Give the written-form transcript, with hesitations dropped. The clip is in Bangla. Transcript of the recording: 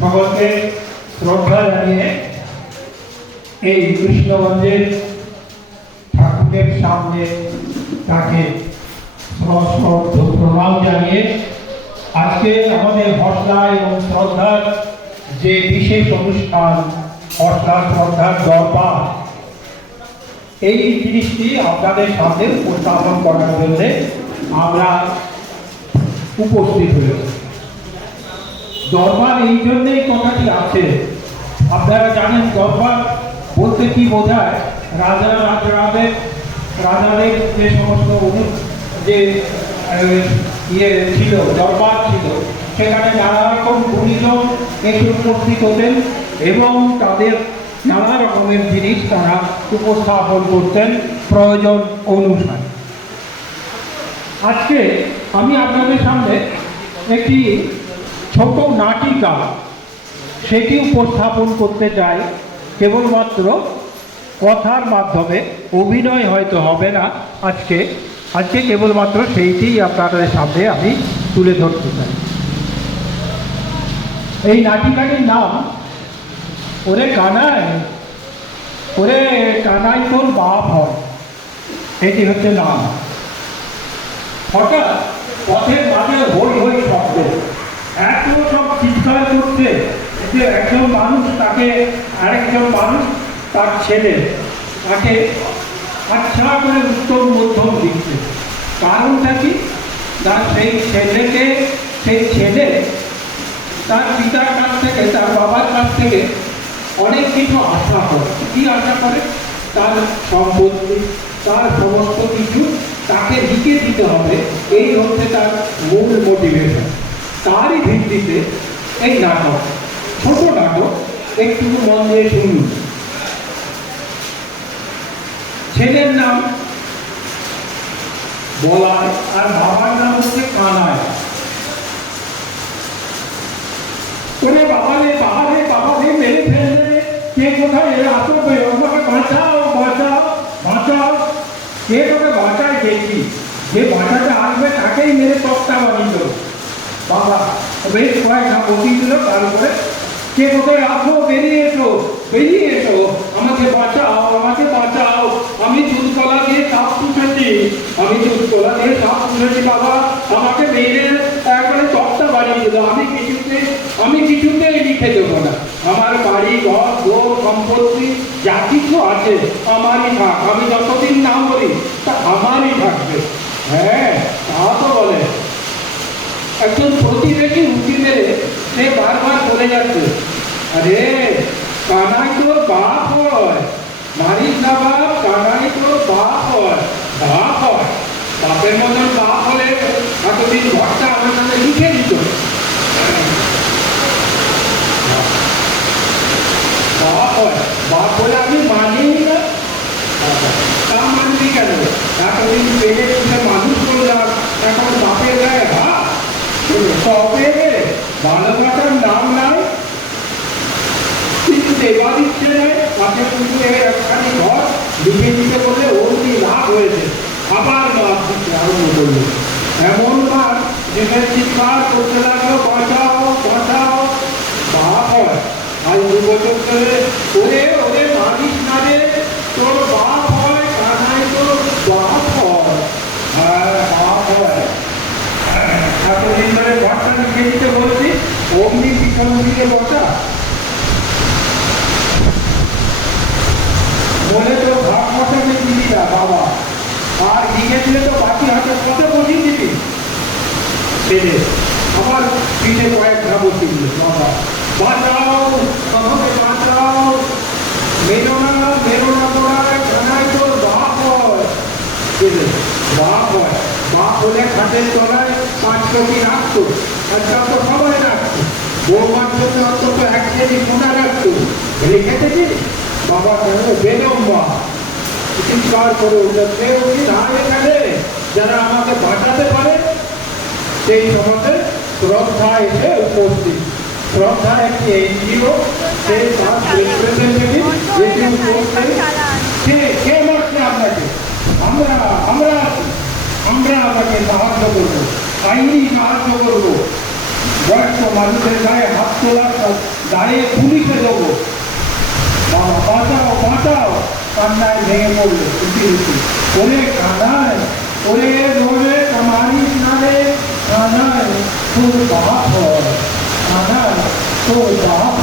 সকলকে শ্রদ্ধা জানিয়ে এই কৃষ্ণগঞ্জের ঠাকুরের সামনে তাকে সশ্রদ্ধ প্রণাম জানিয়ে আজকে আমাদের হর্ষা এবং শ্রদ্ধার যে বিশেষ অনুষ্ঠান হর্ষা শ্রদ্ধার দরবার, এই জিনিসটি আপনাদের সামনে উপস্থাপন করার জন্য আমরা উপস্থিত হয়েছি। দরবার এই জন্যেই কথাটি আছে, আপনারা জানেন দরবার বলতে কি বোঝায়। রাজাদের যে সমস্ত যে ইয়ে ছিল, দরবার ছিল, সেখানে নানা রকম গুণীজন এসে উপস্থিত হতেন এবং তাদের নানা রকমের জিনিস তারা উপস্থাপন করতেন প্রয়োজন অনুসারে। আজকে আমি আপনাদের সামনে একটি ছোট নাটিকা সেটি উপস্থাপন করতে চাই, কেবলমাত্র কথার মাধ্যমে, অভিনয় হয়তো হবে না। আজকে কেবলমাত্র সেইটি আপনাদের সামনে আমি তুলে ধরতে চাই। এই নাটিকাটির নাম ওরে কানাই তোর বাপ হয়, এটি হচ্ছে নাম। হঠাৎ পথের মাঝে হই হই শব্দ, এত সব চিৎকার করছে যে একজন মানুষ তাকে, আরেকজন মানুষ তার ছেলে তাকে আচ্ছা করে উত্তম মধ্যম দিচ্ছে। কারণটা কি? তার সেই ছেলে তার পিতার কাছ থেকে, তার বাবার কাছ থেকে অনেক কিছু আশা করে। কি আশা করে? তার সম্পত্তি, তার সমস্ত কিছু তাকে লিখে দিতে হবে, এই হচ্ছে তার মূল মোটিভেশন। তারই ভিত্তিতে এই নাটক, ছোট নাটক, একটু মন দিয়ে শুনুন। ছেলের নাম বলাই আর বাবার নাম হচ্ছে কানাই। ওরে বাবারে বাবারে বাবারে মেরে ফেললে, কে কোথায় আসো, আমাকে বাঁচাও বাঁচাও বাঁচাও। কে তোকে বাঁচায় দেখি, যে বাঁচাতে আসবে তাকেই মেরে তক্তা বানিয়ে দেবো। বাবা বেশ কয়েকটা বসি ছিল, তারপরে কে কোথায় আসো, বেরিয়ে এসো বেরিয়ে এসো, আমাকে বাঁচাও আমাকে বাঁচাও। আমি দুধকলা দিয়ে সাপ পুষেছি, বাবা আমাকে মেরে একবারে তক্তা বানিয়ে দিল। আমি কিছুতেই লিখে দেবো না। আমার বাড়ি ঘর দোর সম্পত্তি যা কিছু আছে আমারই থাক, আমি যতদিন না বলি তা আমারই থাকবে। হ্যাঁ, তা তো বলে। একজন প্রতিবেশী উঁকি মেরে সে বারবার চলে যাচ্ছে, আরে কানাই তোর বাপ হয়, মারিস না বাপ, কানাই তোর বাপ হয়। বাপ হয়, বাপের মতন বাপ হলে এতদিন ঘরটা আমার সাথে লিখে দিত। বাপ হয়, বাপ বলে আমি মানি না। তা মানবি কেন? এতদিন পেলে তুলে মানুষ করলাম, এখন বাপের গায়ে হাত, তবে ভালোবাসার নাম নাই, কিন্তু দেওয়া দিচ্ছে নাই। তাকে কিন্তু একখানি ঘর লিখে দিতে বলে ওর কি লাভ হয়েছে, আবার লাভ দিতে আরম্ভ করলো। এমন মার যেখানে চিৎকার করতে লাগলো, বাঁচাও বাঁচাও। বাপ হয়, আজ 2 বছর ধরে ওরে ওরে মানিস না রে, তোর বাপ হয়, কানাই তোর বাপ হয়। হ্যাঁ, বাপ হয়। এতদিন ধরে ঘরটা লিখে দিতে বলছি, অমনি পিছন দিকে বসা বলে তো ভাগ বসাতে দিবি না বাবা, আর লিখে দিলে তো বাকি হাতে কত বসিয়ে দিবি। ছেলে আবার পিঠে কয়েকটা বসিয়ে দিল, বাবা বাঁচাও আমাকে বাঁচাও, মেরো না পড়ায়, কানাই তোর বাপ হয়। বাপ হয়, বাপ হলে খাটের তলায় 5 কোটি রাখতো, একটা তো সবাই রাখতো। বৌমার জন্য অন্তত 1 কেজি সোনা রাখতো, লিখে দিবি। বাবা কেন বেলম্বা চিৎকার করে উঠে না এখানে যারা আমাকে বাঁচাতে পারে। সেই সমাজে শ্রদ্ধা এসে উপস্থিত। শ্রদ্ধা একটি এনজিও, সেই তার রিপ্রেজেন্টেটিভ কে মারছে আপনাকে? আমরা আপনাকে সাহায্য করবো, আইনি সাহায্য করবো। বয়স্ক মানুষের গায়ে হাত তোলার দাঁড়িয়ে পুলিশে দেবো। বাবা বাঁচাও বাঁচাও, কান্নায় ভেঙে পড়লো রীতি। ওরে কানায়, ওরে রোলে কামারিস না রে, কানায় তোর বাপ হয়, কানায় তোর বাপ